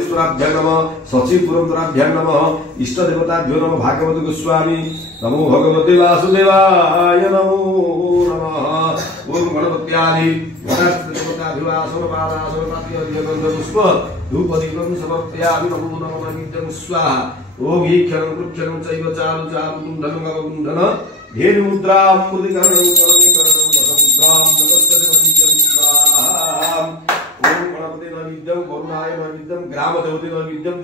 ईश्वराभ्यां नमः सचिपुरंतराभ्यां नमः इष्ट देवताभ्यो नमः भागवत गोस्वामी नमो भगवते वासुदेवाय नमो नमः ओम गणपत्यादि गणाधिपति आसन पादासन पाद्य पुष्प धूप दीपं समर्पयामि नमो नमः नित्यं स्वाहा ओम ईक्षणं कृक्षणं चैव चारु चारु कुण्डलं गवकुण्डल धेनु मुद्रां मुदिकरणं करणं वसमुद्रां नमस्ते नित्यं स्वाहा ओम गणपते नैवेद्यं करुणाय नैवेद्यं ग्राम देवते नैवेद्यं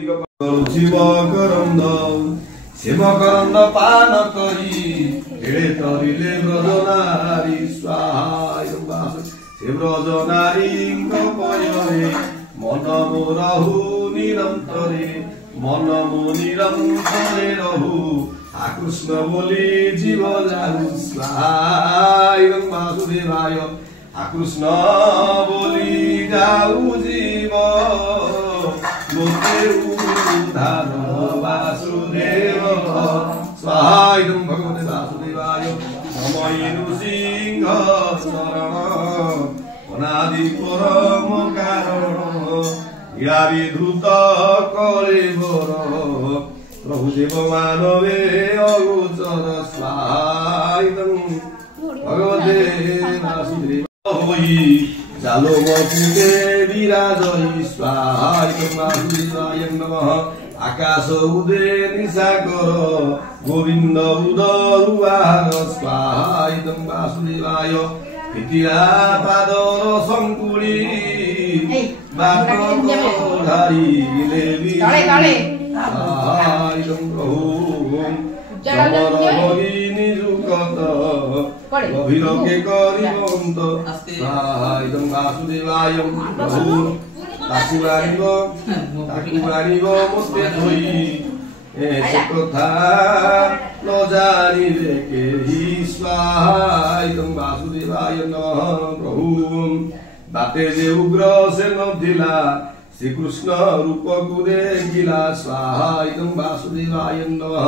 शिवकरन्द पान करी एळे तरिले ब्रजनारी स्वाहा हे ब्रजनारीଙ୍କ पयरे मन मोरहु निरन्तरे मन मो निरन्तरे रहु आकृष्ण बोली जीव जाहु स्वाहा वासुदेवाय आकृष्ण बोली जाऊ जीव मोते उद्धार वासुदेव स्वाहा भगवते वासुदेवाय नमो सिंह शरण अनादि परम कारण विधुत करे बर प्रभुदेव मानवे अगोचर स्वाहा भगवते वासुदेव जालो मपुटे विराजय स्वाहा वासुदेवाय नमः आकाश उदे निशाकर गोविंद उदरुआर स्वाहा वासुदेवाय इतिरा पादर संकुली बाटधारी गभीरके करिबन्त वासुदेवाय ताकुरानिब मते धोई से कथा न जानिबे केही स्वाहा वासुदेवाय नमः प्रभु बाटे जे उग्र से नथिला श्रीकृष्ण रूप गुरे गिला स्वाहा वासुदेवाय नमः।